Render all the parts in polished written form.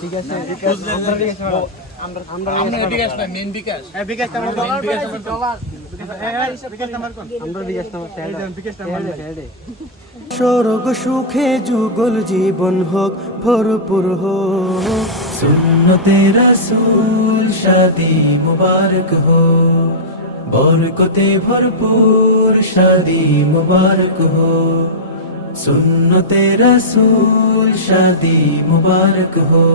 ঠিক আছে স্বর্গ সুখে যুগল জীবন হোক ভরপুর হোক সুন্নতে রাসূল শাদি মুবারক हो বরকতে ভরপুর শাদি মুবারক हो সুন্নতে রাসূল শাদি মুবারক हो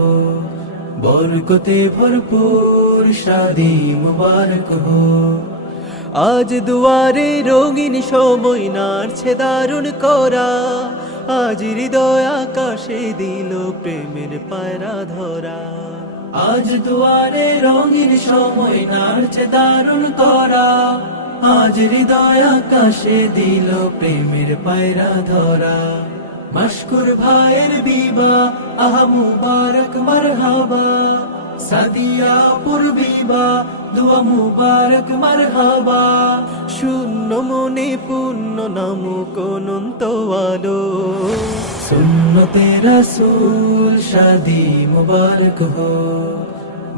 বরকতে ভরপুর শাদি মুবারক हो আজ দুয়ারে রঙিন সময় নাড়ছে দারুণ করা আজ হৃদয় আকাশে দিল প্রেমের পায়রা ধরা আজ দুয়ারে রঙিন সময় নাড়ছে দারুণ করা আজ হৃদয় আকাশে দিল প্রেমের পায়রা ধরা মশকুর ভাইয়ের বিবা আহা মুবারক মারহাবা সাদিয়া পূর্বিবা দুয়া মুবারক মারহাবা শূন্য মনে পূর্ণ নামক অনন্ত আলো সুন্নতে রাসূল শাদি মুবারক हो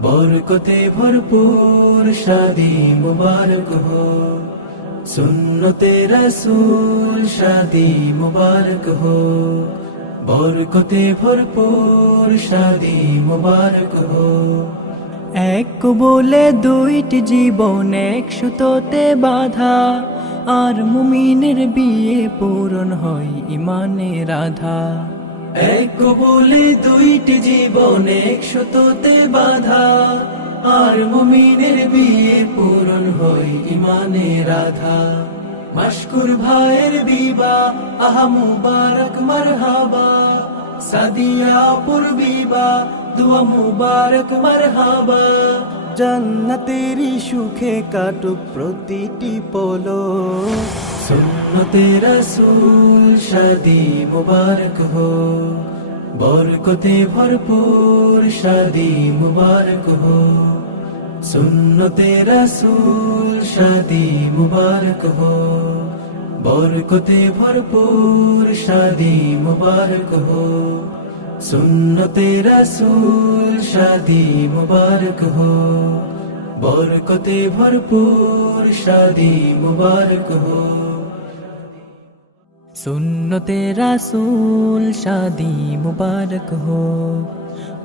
বরকতে ভরপুর শাদি মুবারক हो সুন্নতে রাসূল শাদি মুবারক हो বরকতে ভরপুর শাদি মুবারক हो এক বলে দুইটি জীবন এক সুতোতে বাঁধা আর মুমিনের বিয়ে পূরণ হয় ইমানের আধা এক বলে দুইটি জীবন এক সুতোতে বাঁধা আর মুমিনের বিয়ে পূরণ হয় ইমানের আধা মশকুর ভাইয়ের বিবা আহা মুবারক মারহাবা সাদিয়া পূর্বিবা দুয়া মুবারক মারহাবা জান্নাতেরই সুখে কাটুক প্রতিটি পলো সুন্নতে রাসূল শাদি মুবারক हो বরকতে ভরপুর শাদি মুবারক हो সুন্নতে রাসূল শাদি মুবারক हो বরকতে ভরপুর শাদি মুবারক हो সুন্নতে রাসূল শাদি মুবারক हो বরকতে ভরপুর শাদি মুবারক हो সুন্নতে রাসূল শাদি মুবারক हो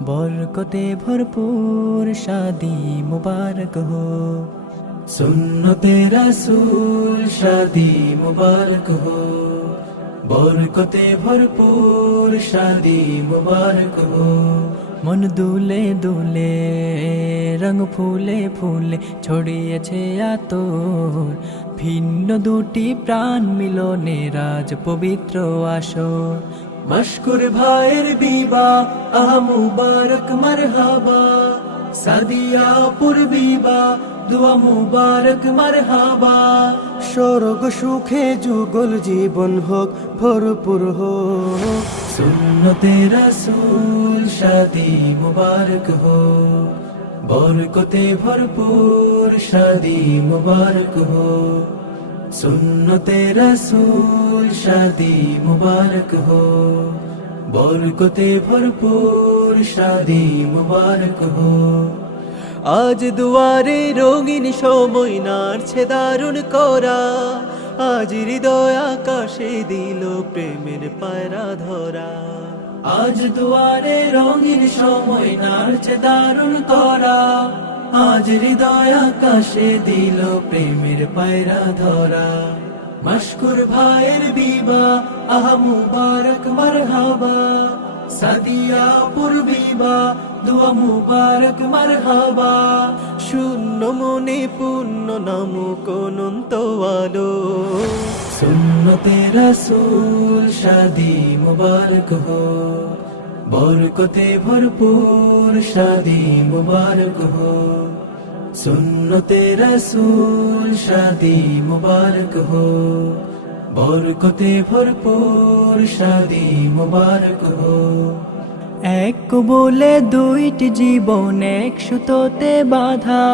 বরকতে ভরপুর শাদি মুবারক हो সুন্নতে রাসূল শাদি মুবারক हो বরকতে ভরপুর শাদি মুবারক हो মন দুলে দুলে রং ফুলে ফুলে ছড়িয়েছে আতর ভিন্ন দুটি প্রাণ মিলনে রাজ পবিত্র আসর মশকুর ভাইয়ের বিবা আহা মুবারক মারহাবা সাদিয়া পূর্বিবা দুয়া মুবারক মারহাবা স্বর্গ সুখে যুগল জীবন হোক ভরপুর হোক সুন্নতে রাসূল শাদি মুবারক हो বরকতে ভরপুর শাদি মুবারক हो সুন্নতে রাসূল শাদি মুবারক हो বরকতে ভরপুর শাদি মুবারক हो আজ দুয়ারে রঙিন সময় নাড়ছে দারুণ করা আজ হৃদয় আকাশে দিল প্রেমের পায়রা ধরা আজ দুয়ারে রঙিন সময় নাড়ছে দারুণ করা আজ হৃদয় আকাশে দিল প্রেমের পায়রা ধরা মশকুর ভাইয়ের বিবা আহা মুবারক মারহাবা সাদিয়া পূর্বিবা দুয়া মুবারক মারহাবা শূন্য মনে পূর্ণ নামক অনন্ত আলো সুন্নতে রাসূল শাদি মুবারক हो বরকতে ভরপুর শাদি মুবারক हो সুন্নতে রাসূল শাদি মুবারক हो বরকতে ভরপুর শাদি মুবারক हो এক বলে দুইটি জীবন এক সুতোতে বাঁধা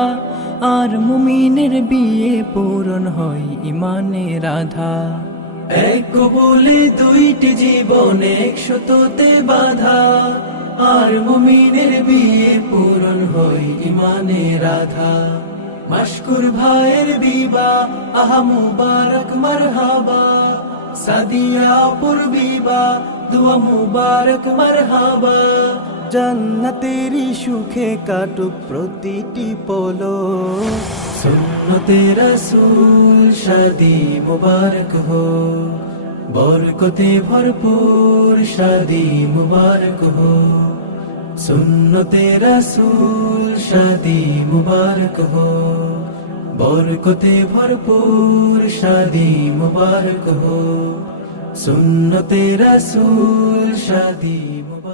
আর মুমিনের বিয়ে পূরণ হয় ইমানের আধা এক কবুলে দুইটি জীবন একশততে বাধা, আর মুমিনের বিয়ে পূরণ হয় ইমানের আধা। মাশকুর ভাইয়ের বিবা আহা মুবারক মারহাবা, সাদিয়া পূর্বিবা দুয়া মুবারক মারহাবা। জান্নাতেরি সুখে কাটুক প্রতিটি পলক, সুন্নতে রসূল শাদি মুবারক হো, বরকতে ভরপুর শাদি মুবারক হো। সুন্নতে রসূল শাদি মুবারক হো, বরকতে ভরপুর শাদি মুবারক হো। সুন্নতে রসূল শাদি মুবারক।